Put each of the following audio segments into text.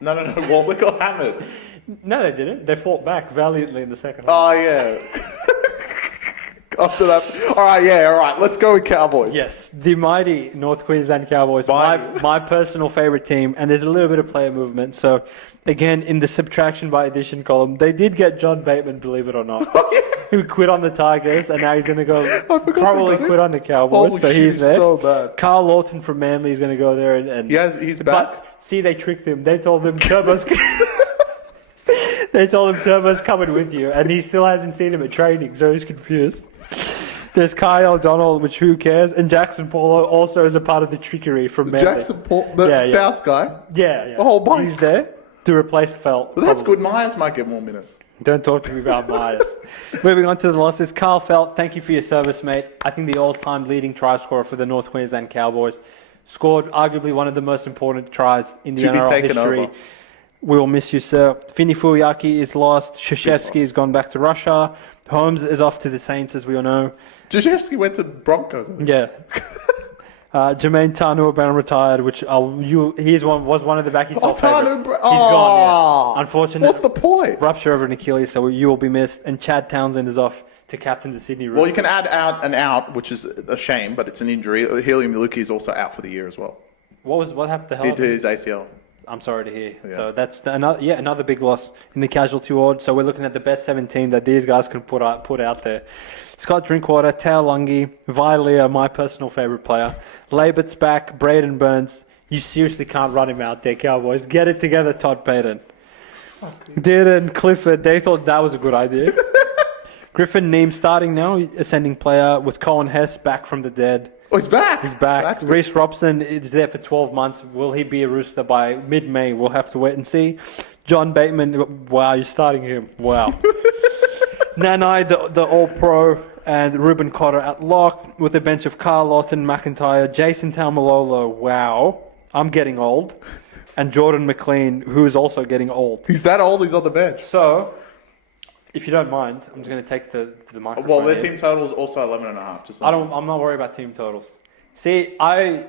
No. Warwick got hammered. No, they didn't. They fought back valiantly in the second half. Oh, yeah. After that. All right. Let's go with Cowboys. Yes, the mighty North Queensland Cowboys, my personal favourite team, and there's a little bit of player movement. So, again, in the subtraction by addition column, they did get John Bateman, believe it or not, who quit on the Tigers, and now he's going to go probably quit on the Cowboys. Holy so shit, he's there. So bad. Carl Lawton from Manly is going to go there, and he's back. But see, they tricked him. They told him Turbo's. They told him Turbo's coming with you, and he still hasn't seen him at training, so he's confused. There's Kyle O'Donnell, which who cares, and Jackson Paulo also is a part of the trickery from Manly. Jackson Paulo, the South guy? Yeah. The whole bunch. He's there to replace Felt. But that's good. Myers might get more minutes. Don't talk to me about Myers. Moving on to the losses. Carl Felt, thank you for your service, mate. I think the all-time leading try scorer for the North Queensland Cowboys. Scored arguably one of the most important tries in the NRL history. Over. We will miss you, sir. Fini Fuiaki is lost. Krzyzewski has gone back to Russia. Holmes is off to the Saints, as we all know. Krzyzewski went to Broncos. Yeah. Jermaine Tanu retired, which was one of the back. He's gone. Yeah. Unfortunately, what's the point? Rupture over an Achilles, so you will be missed. And Chad Townsend is off to captain the Sydney Roosters. Well, you can add out, which is a shame, but it's an injury. Helium Luki is also out for the year as well. What happened to hell? He did his ACL. I'm sorry to hear. Yeah. So that's another big loss in the casualty ward. So we're looking at the best 17 that these guys can put out there. Scott Drinkwater, Taolungi, Vilea, my personal favourite player. Labert's back, Braden Burns. You seriously can't run him out there, Cowboys. Get it together, Todd Payton. Dearden, Clifford, they thought that was a good idea. Griffin Neem starting now, ascending player with Cohen Hess back from the dead. Oh, he's back. He's back. Reece Robson is there for 12 months. Will he be a Rooster by mid-May? We'll have to wait and see. John Bateman, wow, you're starting him. Wow. Nanai, the All-Pro, and Ruben Cotter at lock with a bench of Carl Lawton, McIntyre, Jason Taumalolo, wow, I'm getting old, and Jordan McLean, who is also getting old. He's that old, he's on the bench. So, if you don't mind, I'm just going to take the microphone. Well, their team total is also 11.5. I'm not worried about team totals. See, I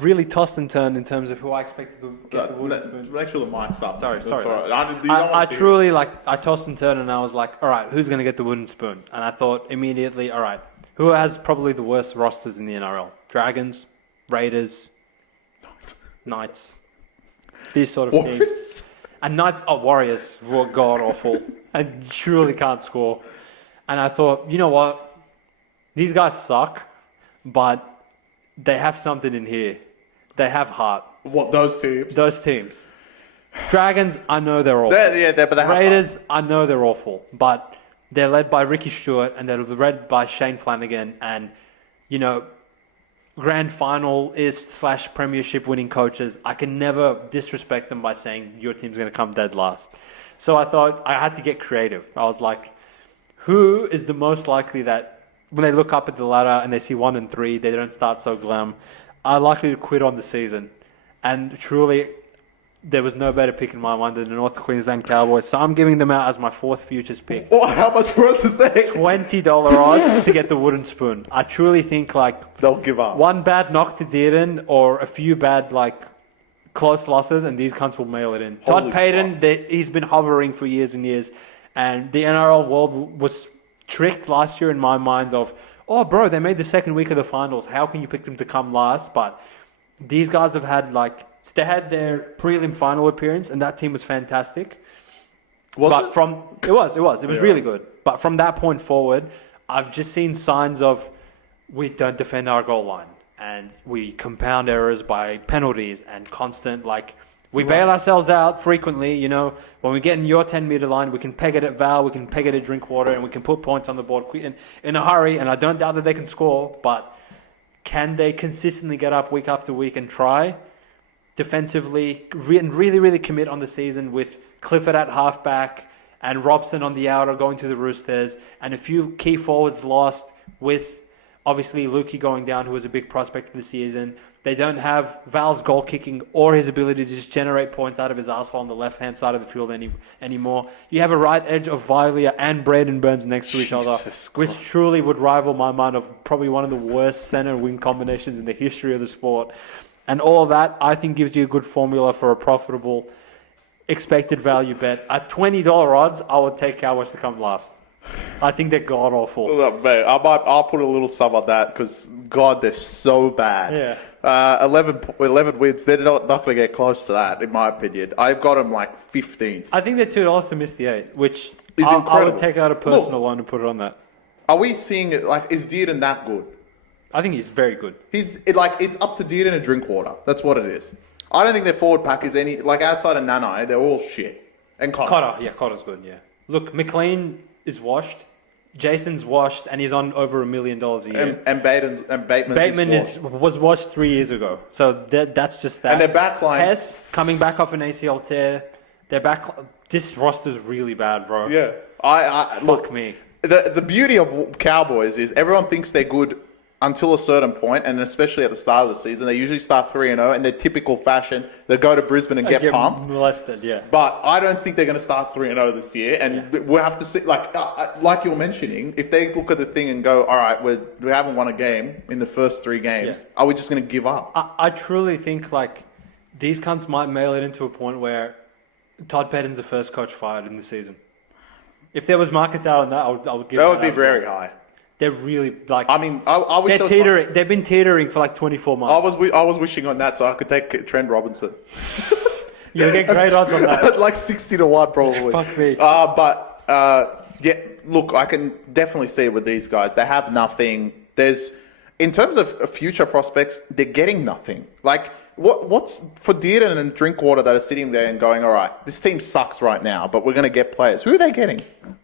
really tossed and turned in terms of who I expect to get the wooden spoon. Make sure the mic starts. Sorry. I truly, I tossed and turned and I was like, all right, who's going to get the wooden spoon? And I thought immediately, all right, who has probably the worst rosters in the NRL? Dragons, Raiders, Knights, these sort of Warriors. teams. And Knights, Warriors were god-awful and truly can't score. And I thought, you know what? These guys suck, but they have something in here. They have heart. What, those teams? Those teams. Dragons, I know they're awful. But they have Raiders, heart. I know they're awful. But they're led by Ricky Stewart and they're led by Shane Flanagan. And, grand finalist / premiership winning coaches. I can never disrespect them by saying your team's going to come dead last. So I thought I had to get creative. I was like, who is the most likely that when they look up at the ladder and they see 1 and 3, they don't start so glam, are likely to quit on the season? And truly, there was no better pick in my mind than the North Queensland Cowboys. So I'm giving them out as my 4th futures pick. Oh, how much worse is that? $20 odds to get the wooden spoon. I truly think they'll give up. One bad knock to Dearden or a few bad close losses and these cunts will mail it in. Todd Payton, he's been hovering for years and years. And the NRL world was tricked last year in my mind of, oh bro, they made the second week of the finals. How can you pick them to come last? But these guys have had they had their prelim final appearance and that team was fantastic. It was really good. But from that point forward, I've just seen signs of we don't defend our goal line and we compound errors by penalties and constant we bail ourselves out frequently, when we get in your 10-metre line, we can peg it at Val, we can peg it at Drinkwater, and we can put points on the board in a hurry, and I don't doubt that they can score, but can they consistently get up week after week and try defensively and really, really commit on the season with Clifford at halfback and Robson on the outer going to the Roosters and a few key forwards lost with obviously Lukey going down, who was a big prospect this season. They don't have Val's goal kicking or his ability to just generate points out of his arsehole on the left-hand side of the field anymore. You have a right edge of Vilea and Braden Burns next to each other, which truly would rival my mind of probably one of the worst center-wing combinations in the history of the sport. And all of that, I think, gives you a good formula for a profitable expected value bet. At $20 odds, I would take Cowboys to come last. I think they're god awful. Look, mate, I'll put a little sum on that because, God, they're so bad. Yeah. 11 wins. They're not going to get close to that, in my opinion. I've got them like 15th. I think they're $2 to miss the 8, which Is I incredible. would take out a personal one and put it on that. Are we seeing it? Like, is Dearden that good? I think he's very good. It's up to Dearden and Drinkwater. That's what it is. I don't think their forward pack is any, like, outside of Nanai, they're all shit. And Cotter. Cotter's good, yeah. Look, McLean is washed. Jason's washed, and he's on over $1 million a year. And Bateman was washed 3 years ago. So that's just that. And their back line. Hess, coming back off an ACL tear. This roster's really bad, bro. Yeah. Fuck me. The beauty of Cowboys is everyone thinks they're good until a certain point, and especially at the start of the season, they usually start 3-0 in their typical fashion. They go to Brisbane and get pumped. Molested, yeah. But I don't think they're going to start 3-0 this year, and we'll have to see. Like you're mentioning, if they look at the thing and go, "All right, we haven't won a game in the first 3 games," are we just going to give up? I truly think like these cunts might mail it into a point where Todd Petten's the first coach fired in the season. If there was markets out on that, I would give that would be very high. They're really like. I mean, I wish they're teetering. They've been teetering for like 24 months. I was wishing on that so I could take Trent Robinson. You'll get great odds on that. Like 60-1 probably. Fuck me. Yeah, look, I can definitely see it with these guys. They have nothing. In terms of future prospects, they're getting nothing. Like, what's for Dearden and Drinkwater that are sitting there and going, all right, this team sucks right now, but we're going to get players. Who are they getting?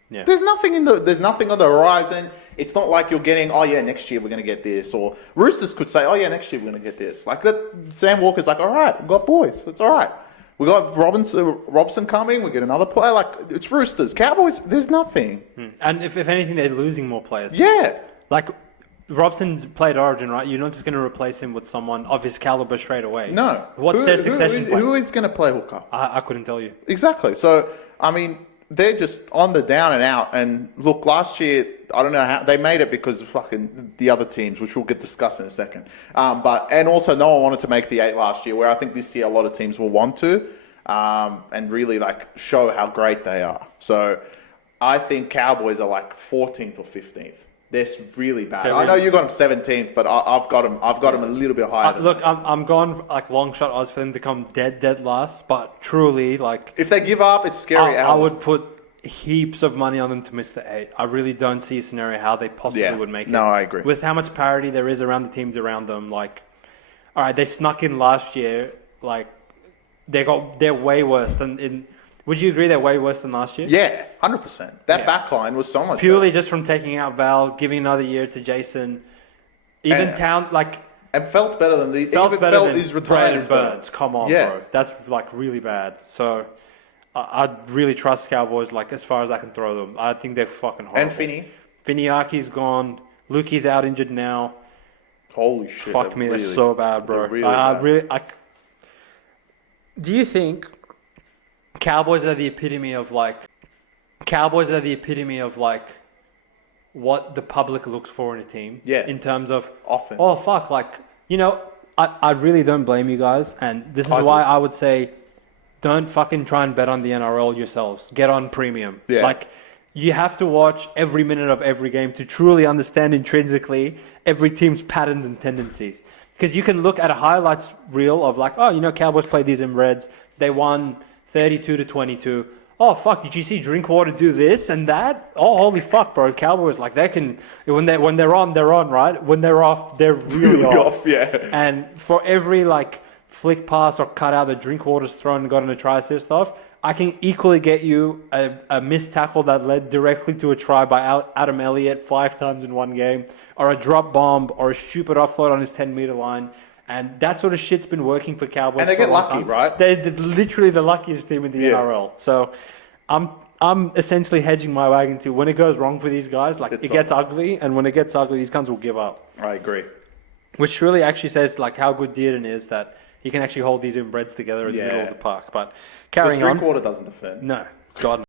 Yeah. There's nothing there's nothing on the horizon. It's not like you're getting, oh yeah, next year we're going to get this. Or Roosters could say, oh yeah, next year we're going to get this. Like that, Sam Walker's like, all right, we've got boys. It's all right. We got Robson coming. We get another player. Like, it's Roosters. Cowboys, there's nothing. And if anything, they're losing more players. Yeah. Like, Robson's played Origin, right? You're not just going to replace him with someone of his caliber straight away. No. What's their succession plan? Who is going to play hooker? I couldn't tell you. Exactly. So, I mean, they're just on the down and out. And look, last year, I don't know how they made it because of fucking the other teams, which we'll get discussed in a second. And also, no one wanted to make the 8 last year, where I think this year a lot of teams will want to, and really like show how great they are. So, I think Cowboys are like 14th or 15th. They're really bad. I know you got them 17th, but I've got them a little bit higher. Look, I'm going like long shot odds for them to come dead last, but truly, like if they give up, it's scary. I would put heaps of money on them to miss the 8. I really don't see a scenario how they possibly would make it. No, I agree. With how much parity there is around the teams around them, like, all right, they snuck in last year. Like, they're way worse than in. Would you agree they're way worse than last year? Yeah, 100%. That back line was so much purely better. Just from taking out Val, giving another year to Jason. Even Town, like... And Felt's better than the... Felt's even better Felt than is retired Brandon Burns. Come on, bro. That's, like, really bad. So, I really trust Cowboys, like, as far as I can throw them. I think they're fucking horrible. And Finney. Finiaki's gone. Lukey's out injured now. Holy shit. Fuck me, they're so bad, bro. Really bad. Do you think... Cowboys are the epitome of like what the public looks for in a team. Yeah. In terms of offense. Oh fuck, like I really don't blame you guys, and this is why I would say don't fucking try and bet on the NRL yourselves. Get on premium. Yeah. Like you have to watch every minute of every game to truly understand intrinsically every team's patterns and tendencies. Because you can look at a highlights reel of like, oh, Cowboys played these in Reds, they won 32-22. Oh fuck! Did you see Drinkwater do this and that? Oh holy fuck, bro! Cowboys like they can when they're on, right? When they're off, they're really off. Yeah. And for every like flick pass or cut out that Drinkwater's thrown and got in a try assist off, I can equally get you a missed tackle that led directly to a try by Adam Elliott 5 times in one game, or a drop bomb, or a stupid offload on his 10-meter line. And that sort of shit's been working for Cowboys. And they get lucky, time. right? They're literally the luckiest team in the NRL. So I'm essentially hedging my wagon to when it goes wrong for these guys, like it gets ugly, and when it gets ugly, these guns will give up. I agree. Which really actually says like how good Dearden is that he can actually hold these inbreds together in the middle of the park. But carrying on. Drinkwater doesn't defend. No. God.